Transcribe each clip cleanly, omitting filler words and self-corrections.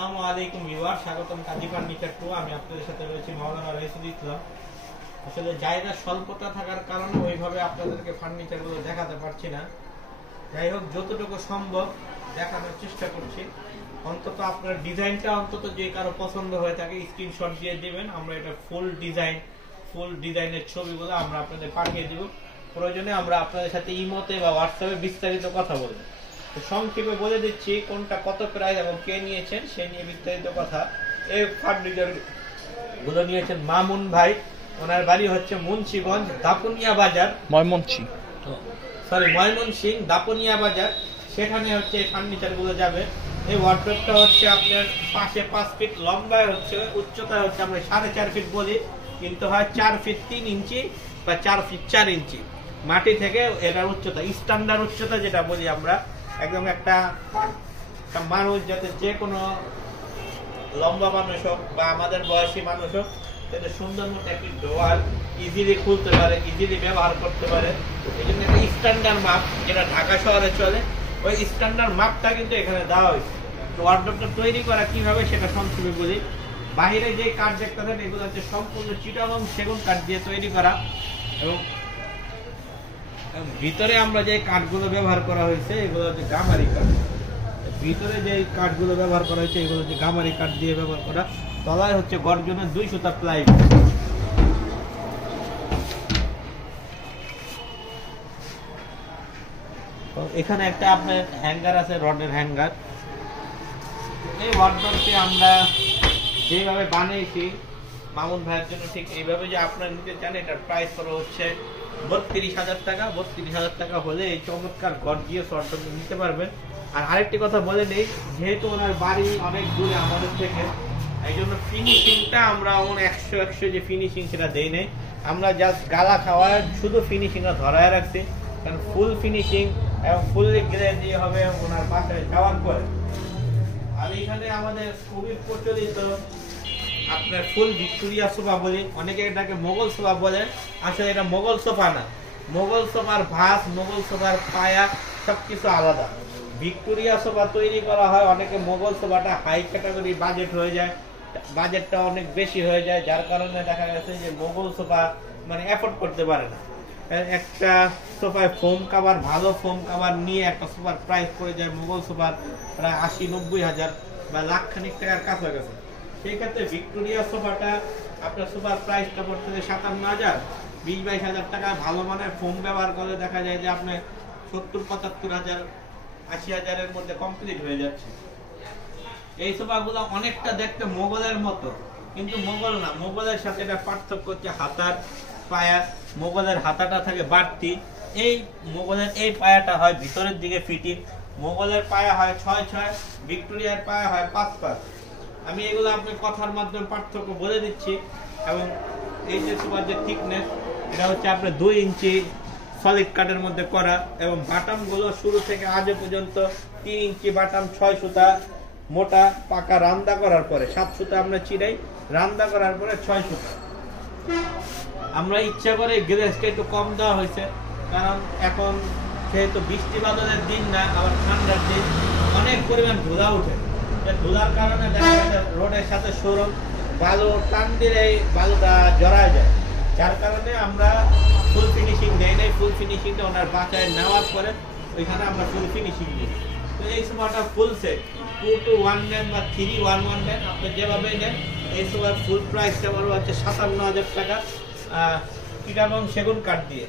আসসালামু আলাইকুম ভিউয়ার, স্বাগতম কাজী ফার্নিচার টু। আমি আপনাদের সাথে রয়েছি মাওলানা রাইসুল ইসলাম। আসলে জায়গা স্বল্পতা থাকার কারণে ওইভাবে আপনাদেরকে ফার্নিচারগুলো দেখাতে পারছি না। যাই হোক, যতটুকু সম্ভব দেখানোর চেষ্টা করছি। অন্তত আপনার ডিজাইনটা অন্তত যে কারো পছন্দ হয়ে থাকে স্ক্রিনশট দিয়ে দিবেন। আমরা এটা ফুল ডিজাইনের ছবিগুলো আমরা আপনাদের পাঠিয়ে দিব। প্রয়োজনে আমরা আপনাদের সাথে ইমোতে বা হোয়াটসঅ্যাপে বিস্তারিত কথা বলবো। তো সংক্ষেপে বলে দিচ্ছি কোনটা কত প্রাইস এবং কে নিয়েছেন সেই নিয়ে বিস্তারিত কথা। এই ফার্নিচার গুলো নিয়েছেন মামুন ভাই। ওনার বাড়ি হচ্ছে মুন্সিগঞ্জ দাপুনিয়া বাজার, ময়মনসিংহ দাপুনিয়া বাজার। সেখানে হচ্ছে এই ফার্নিচার গুলো যাবে। এই ওয়ার্ডরোবটা হচ্ছে আপনার পাশে 5 ফিট লম্বায় হচ্ছে, উচ্চতায় হচ্ছে আমরা 4.5 ফিট বলি, কিন্তু হয় 4 ফিট 3 ইঞ্চি বা 4 ফিট 4 ইঞ্চি মাটি থেকে। এটার উচ্চতা স্ট্যান্ডার্ড উচ্চতা যেটা বলি আমরা, একদম একটা মানুষ যাতে যে কোনো লম্বা মানুষ হোক বা আমাদের বয়সী মানুষ হোক যাতে সুন্দর মতো একটি ডোয়ার ইজিলি খুলতে পারে, ইজিলি ব্যবহার করতে পারে। এই জন্য একটা স্ট্যান্ডার্ড মাপ যেটা ঢাকা শহরে চলে, ওই স্ট্যান্ডার্ড মাপটা কিন্তু এখানে দেওয়া হয়েছে। তো ওয়ার্ডরোবটা তৈরি করা কিভাবে সেটা সংক্ষেপে বলি। বাহিরে যে কাঠ দেখতেছেন এগুলো হচ্ছে সম্পূর্ণ চিটাগং সেগুন কাঠ দিয়ে তৈরি করা, এবং ভিতরে আমরা যে কাঠগুলো ব্যবহার করা হয়েছে এগুলো হচ্ছে গামারি কাঠ। ভিতরে যে কাঠগুলো ব্যবহার করা হয়েছে এগুলো হচ্ছে গামারি কাঠ দিয়ে ব্যবহার করা। তলায় হচ্ছে গর্জনের 2 সুতা প্লাইউড। এখানে একটা আপনার হ্যাঙ্গার আছে, রডের হ্যাঙ্গার। এই ওয়ার্ডরোবটি আমরা যেভাবে বানিয়েছি মামুন ভাইয়ের জন্য, ঠিক এইভাবে যে আপনারা নিতে চান, এটার প্রাইস করা হচ্ছে 32,000 টাকা। 32,000 টাকা হলে এই চমৎকার গর্জিয়াস ওয়ার্ডরোব নিতে পারবেন। আর আরেকটি কথা বলে নেই, যেহেতু ওনার বাড়ি অনেক দূরে আমাদের থেকে, এই জন্য ফিনিশিংটা আমরা 100 যে ফিনিশিং সেটা দেই নাই। আমরা জাস্ট গালা খাওয়ার শুধু ফিনিশিংটা ধরায় রাখছি, কারণ ফুল ফিনিশিং এবং ফুললি গ্লেজ দিয়ে হবে ওনার বাসায় যাওয়ার পরে। আর এখানে আমাদের খুবই প্রচলিত আপনার ফুল ভিক্টোরিয়া সোফা বলি, অনেকে এটাকে মোগল সোফা বলে। আসলে এটা মোগল সোফা না। মোগল সোফার ভাঁজ, মোগল সোফার পায়া সবকিছু আলাদা। ভিক্টোরিয়া সোফা তৈরি করা হয়, অনেকে মোগল সোফাটা হাই ক্যাটাগরি বাজেট হয়ে যায়, বাজেটটা অনেক বেশি হয়ে যায়, যার কারণে দেখা গেছে যে মোগল সোফা মানে এফোর্ড করতে পারে না। একটা সোফায় ফোম কাভার, ভালো ফোম কাভার নিয়ে একটা সোফার প্রাইস পড়ে যায় মোগল সোফার প্রায় 80-90 হাজার বা লাখখানিক টাকার কাছাকাছি। সেই ক্ষেত্রে ভিক্টোরিয়া সোফাটা আপনার সোফার প্রাইসটা পড়তেছে 57,000, 20-22 হাজার টাকা ভালো মানের ফোম ব্যবহার করে দেখা যায় যে আপনার 70-75 হাজার, 80 হাজারের মধ্যে কমপ্লিট হয়ে যাচ্ছে। এই সোফাগুলো অনেকটা দেখতে মোগলের মতো, কিন্তু মোগল না। মোগলের সাথে এটা পার্থক্য হচ্ছে হাতার পায়া। মোগলের হাতাটা থাকে বাড়তি, এই মোগলের এই পায়াটা হয় ভিতরের দিকে ফিটিং। মোগলের পায়া হয় 6-6, ভিক্টোরিয়ার পায়া হয় 5-5। আমি এগুলো আপনার কথার মাধ্যমে পার্থক্য বলে দিচ্ছি। এবং এই যে সোফার যে থিকনেস, এটা হচ্ছে আপনার 2 ইঞ্চি সলিড কাঠের মধ্যে করা, এবং বাটামগুলো শুরু থেকে আজ পর্যন্ত 3 ইঞ্চি বাটাম, 6 সুতা মোটা পাকা রান্দা করার পরে, 7 সুতা আমরা চিরাই, রান্দা করার পরে 6 সুতা। আমরা ইচ্ছা করে গ্লেজটা একটু কম দেওয়া হয়েছে, কারণ এখন যেহেতু বৃষ্টি বাদলের দিন না, আবার ঠান্ডার দিন, অনেক পরিমাণ ধুলা উঠে। ধুলার কারণে দেখা যাচ্ছে রোডের সাথে সরম বালু টান দিলে বালুটা জড়ায় যায়, যার কারণে আমরা ফুল ফিনিশিং দেই নাই। ফুল ফিনিশিংটা ওনার বাসায় নেওয়ার পরে ওইখানে আমরা ফুল ফিনিশিং দিই। তো এই সোফাটা ফুল সেট 2-1 নেন বা 3-1-1 নেন, আপনি যেভাবে নেন। এই সোফার ফুল প্রাইসটা বলবো হচ্ছে 57,000 টাকা, চিটাগং সেগুন কাঠ দিয়ে।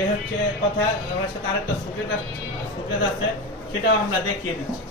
এই হচ্ছে কথা। আমার সাথে আরেকটা সুকেট আছে, সেটাও আমরা দেখিয়ে দিচ্ছি।